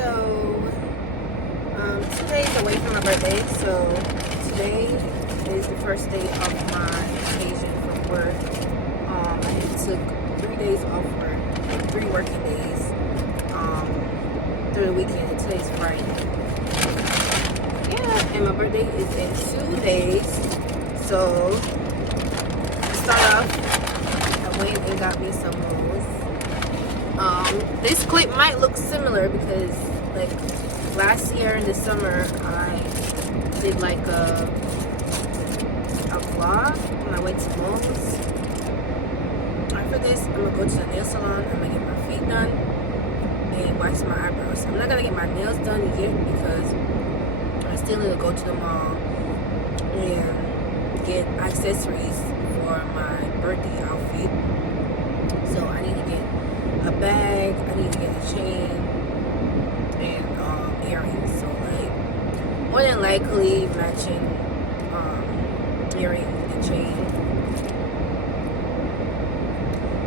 So, 2 days away from my birthday. So, today is the first day of my vacation from work. I took 3 days off work, 3 working days, through the weekend. And today's Friday. Yeah, and my birthday is in 2 days. So, to start off, I went and got me some rolls. This clip might look similar because, like, last year in the summer, I did like a vlog when I went to Lowe's. After this, I'm gonna go to the nail salon. I'm gonna get my feet done and wax my eyebrows. I'm not gonna get my nails done yet because I still need to go to the mall and get accessories for my birthday outfit. So I need to get a bag, I need to get a chain, and earrings. So like more than likely matching earrings and chain.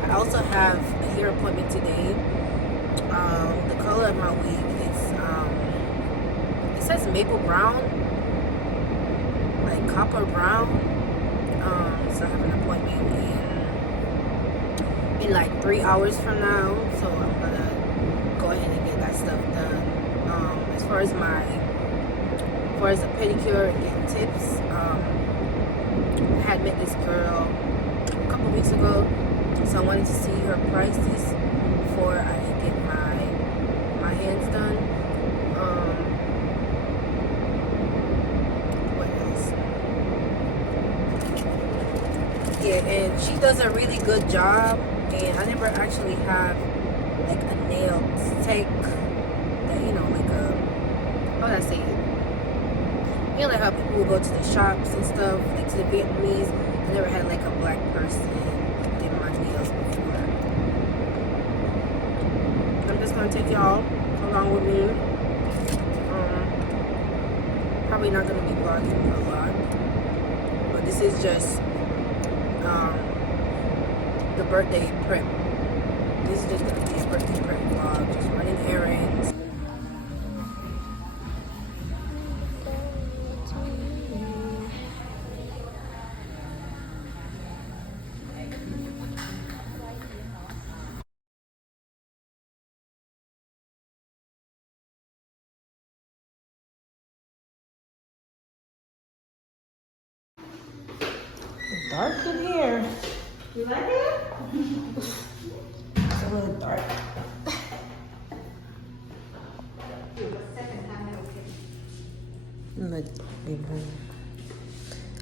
I also have a hair appointment today. The color of my wig is it says maple brown, like copper brown. So I have an appointment in like 3 hours from now, so I'm gonna go ahead and get that stuff done. As far as the pedicure and getting tips, I had met this girl a couple weeks ago, so I wanted to see her prices before I get my hands done. What else? Yeah, and she does a really good job. And I never actually have like a nail tech that, like how would I say it? Like how people will go to the shops and stuff, like to the Vietnamese. I never had like a black person do my nails before. I'm just gonna take y'all along with me. Probably not gonna be vlogging a lot, but this is just the birthday prep. This is just gonna be a birthday prep vlog, just running errands. It's dark in here. You like it? It's a little dark.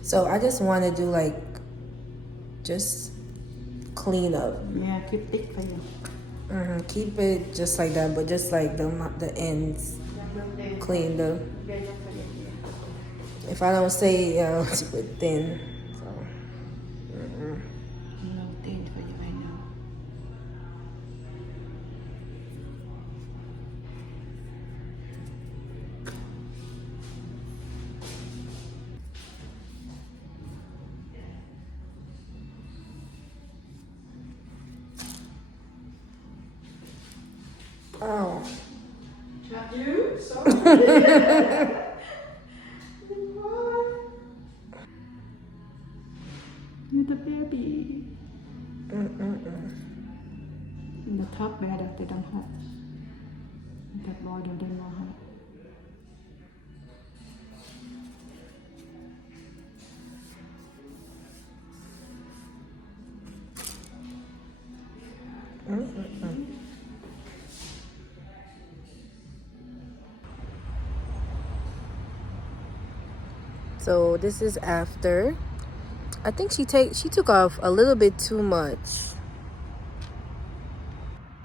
So I just want to do like just clean up. Yeah, keep it for you. Keep it just like that, but just like the ends cleaned up. If I don't say keep it thin. So. No thin for you right now. Oh. Have you? Sorry. You're the baby. In the top bed that they don't have. That boy don't know how. So this is after. I think she took off a little bit too much.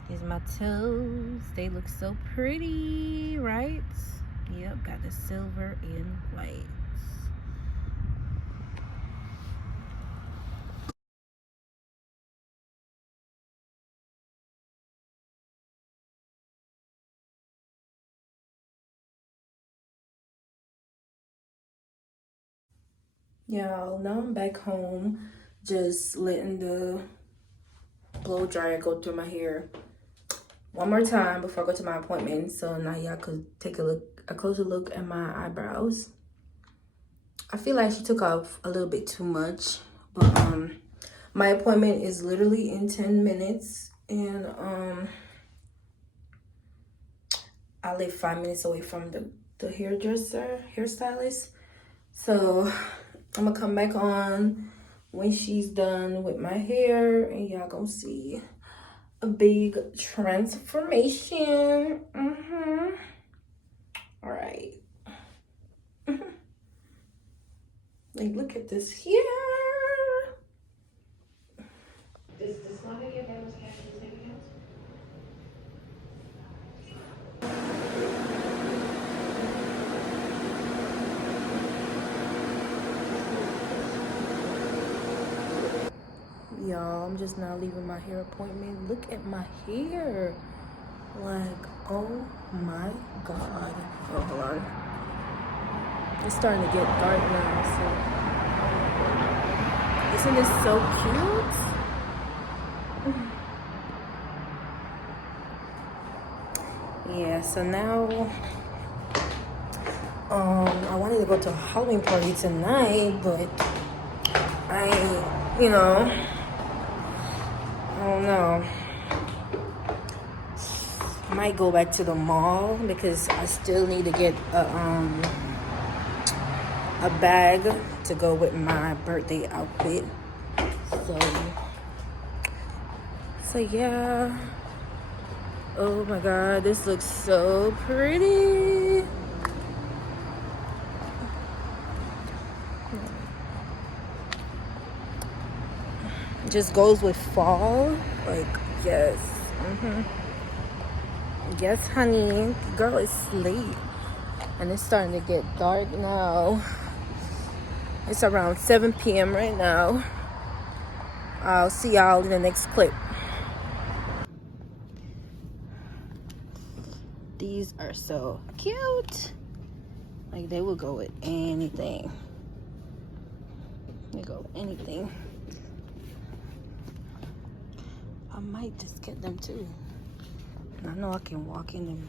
Here's my toes. They look so pretty, right? Yep, got the silver and white. Y'all, now I'm back home, just letting the blow dryer go through my hair. one more time before I go to my appointment, so now y'all could take a closer look at my eyebrows. I feel like she took off a little bit too much, but my appointment is literally in 10 minutes, and I live 5 minutes away from the hairstylist. So I'm gonna come back on when she's done with my hair, and y'all gonna see a big transformation. All right. Like, look at this here. Does Slava get that much cash in his bank account? Y'all, I'm just now leaving my hair appointment. Look at my hair. Like, oh my God. Oh, hold on. It's starting to get dark now, so. Isn't this so cute? Yeah, so now, I wanted to go to a Halloween party tonight, but I don't know. I might go back to the mall because I still need to get a bag to go with my birthday outfit. So yeah. Oh my God, this looks so pretty. Just goes with fall. Like, yes. Yes, honey. Girl is asleep. And it's starting to get dark now. It's around 7 p.m. right now. I'll see y'all in the next clip. These are so cute. Like, they will go with anything. They go with anything. I might just get them too. I know I can walk in them